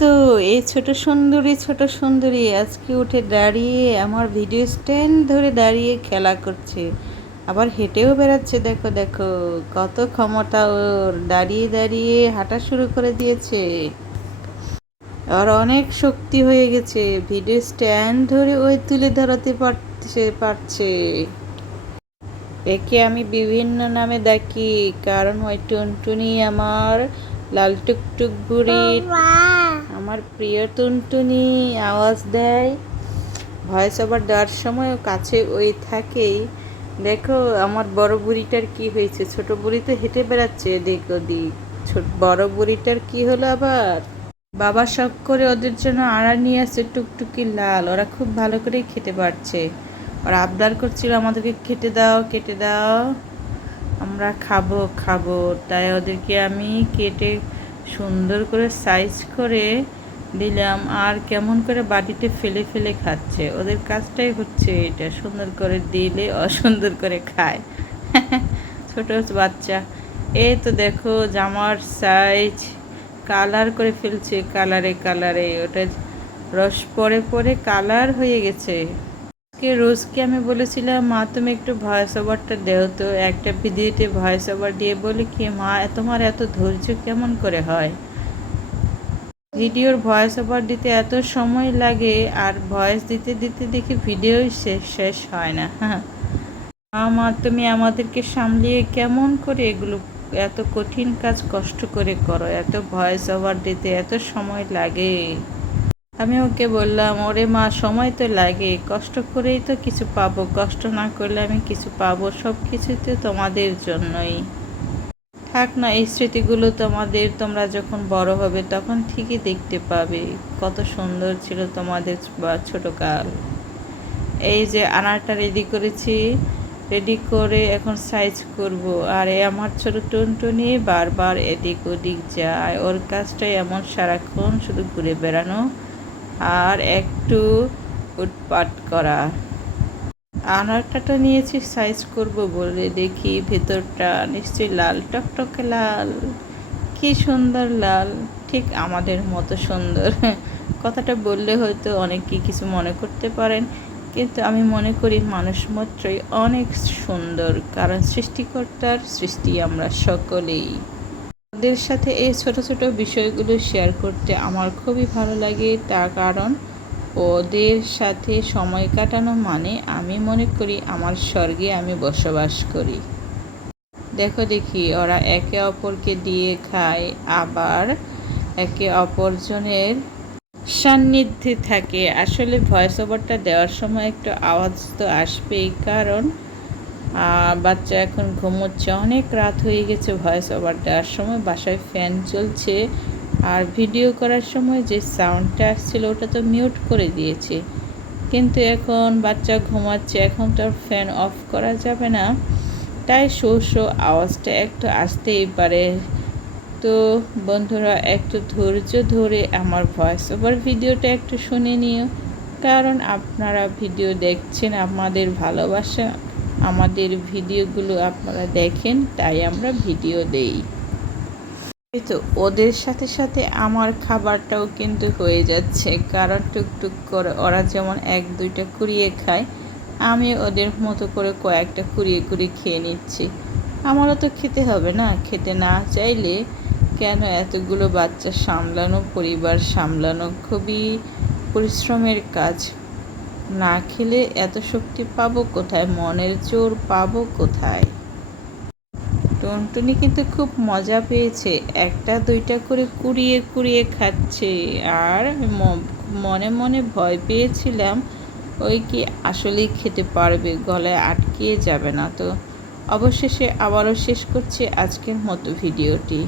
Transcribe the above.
তো এই ছোট সুন্দরী আজকে উঠে দাঁড়িয়ে আমার ভিডিও স্ট্যান্ড ধরে দাঁড়িয়ে খেলা করছে, আবার হেঁটেও বেড়াচ্ছে। দেখো দেখো কত ক্ষমতা ওর, দাঁড়িয়ে দাঁড়িয়ে হাঁটা শুরু করে দিয়েছে। আর অনেক শক্তি হয়ে গেছে, ভিডিও স্ট্যান্ড ধরে ওই তুলে ধরাতে পারছে। একে আমি বিভিন্ন নামে ডাকি, কারণ ওই টুনটুনি আমার লাল টুকটুক বুড়ি, আমার প্রিয় টুনটুনি আওয়াজ দেয়। ভয়েস ওভার দেওয়ার সময় কাছে ওই থাকেই। দেখো আমার বড় বুড়িটার কি হয়েছে, ছোট বুড়ি তো হেঁটে বেড়াচ্ছে এদিক ওদিক, বড় বুড়িটার কি হলো আবার। বাবা শখ করে ওদের জন্য আড়া নিয়ে আসছে টুকটুকি লাল, ওরা খুব ভালো করেই খেতে পারছে। ওরা আবদার করছিল আমাদেরকে কেটে দাও, আমরা খাবো খাবো। তাই ওদেরকে আমি কেটে সুন্দর করে সাইজ করে দিলাম, আর কেমন করে বাটিতে ফেলে ফেলে খাচ্ছে। ওদের কাজটাই হচ্ছে এটা, সুন্দর করে দিলে অসুন্দর করে খায়। ছোট বাচ্চা। এই তো দেখো জামার সাইজ কালার করে ফেলছে, কালারে ওটা রস পরে পরে কালার হয়ে গেছে। রোজকে আমি বলেছিলাম, মা তুমি একটু ভয়েস ওভারটা দেও তো, একটা ভিডিওতে ভয়েস ওভার দিয়ে বলি কি মা তোমার এত ধৈর্য কেমন করে হয়, ভিডিওর ভয়েস ওভার দিতে এত সময় লাগে, আর ভয়েস দিতে দিতে দেখি ভিডিওই শেষ হয় না। হ্যাঁ মা তুমি আমাদেরকে সামলিয়ে কেমন করে এগুলো এত কঠিন কাজ কষ্ট করে করো, এত ভয়েস ওভার দিতে এত সময় লাগে। আমি ওকে বললাম, ওরে মা সময় তো লাগে, কষ্ট করেই তো কিছু পাবো, কষ্ট না করলে আমি কিছু পাবো, সব কিছুই তো তোমাদের জন্যই। থাক না এই স্মৃতিগুলো তোমাদের, তোমরা যখন বড় হবে তখন ঠিকই দেখতে পাবে কত সুন্দর ছিল তোমাদের ছোটকাল। এই যে আনারটা রেডি করেছি, রেডি করে এখন সাইজ করব। আর আমার ছোট টুনটুনি বারবার এদিক ওদিক যায়, ওর কাজটাই এমন, সারাক্ষণ শুধু ঘুরে বেড়ানো আর একটু উৎপাত করা। আনারটা নিয়েছি সাইজ করব বলে, দেখি ভেতরটা নিশ্চয়ই লাল টকটকে লাল, কি সুন্দর লাল, ঠিক আমাদের মতো সুন্দর। কথাটা বললে হয়তো অনেকে কিছু মনে করতে পারেন, কিন্তু আমি মনে করি মানুষ মাত্রই অনেক সুন্দর, কারণ সৃষ্টিকর্তার সৃষ্টি আমরা সকলেই। ওদের সাথে এই ছোট ছোট বিষয়গুলো শেয়ার করতে আমার খুবই ভালো লাগে, তার কারণ ওদের সাথে সময় কাটানো মানে আমি মনে করি আমার স্বর্গে আমি বসবাস করি। দেখো দেখি ওরা একে অপরকে দিয়ে খায়, আবার একে অপরজনের সান্নিধ্যে থাকে। আসলে ভয়েস ওভারটা দেওয়ার সময় একটু আওয়াজ তো আসবেই, কারণ বাচ্চা এখন ঘুমোচ্ছে, অনেক রাত হয়ে গেছে। ভয়েস ওভার দেওয়ার সময় বাসায় ফ্যান চলছে, আর ভিডিও করার সময় যে সাউন্ডটা আসছিল ওটা তো মিউট করে দিয়েছে, কিন্তু এখন বাচ্চা ঘুমাচ্ছে, এখন তো আর ফ্যান অফ করা যাবে না, তাই শো আওয়াজটা একটু আসতেই পারে। তো বন্ধুরা একটু ধৈর্য ধরে আমার ভয়েস ওভার ভিডিওটা একটু শুনে নিও, কারণ আপনারা ভিডিও দেখছেন, আপনাদের ভালোবাসা আমাদের ভিডিওগুলো আপনারা দেখেন, তাই আমরা ভিডিও দেই। তো ওদের সাথে সাথে আমার খাবারটাও কিন্তু হয়ে যাচ্ছে, কারণ টুকটুক করে ওরা যেমন এক দুইটা কুড়িয়ে খায়, আমি ওদের মতো করে কয়েকটা কুড়িয়ে কুড়িয়ে খেয়ে নিচ্ছি। আমারও তো খেতে হবে না, খেতে না চাইলে কেন এতগুলো বাচ্চা সামলানো, পরিবার সামলানো খুবই পরিশ্রমের কাজ। না খেলে এত শক্তি পাবো কোথায়, মনের জোর পাবো কোথায়। টুনটুনি কিন্তু খুব মজা পেয়েছে, একটা দুইটা করে কুড়িয়ে কুড়িয়ে খাচ্ছে, আর মনে মনে ভয় পেয়েছিলাম ওই কি আসলেই খেতে পারবে, গলায় আটকিয়ে যাবে না। তো অবশেষে আবারও শেষ করছি আজকের মতো ভিডিওটি।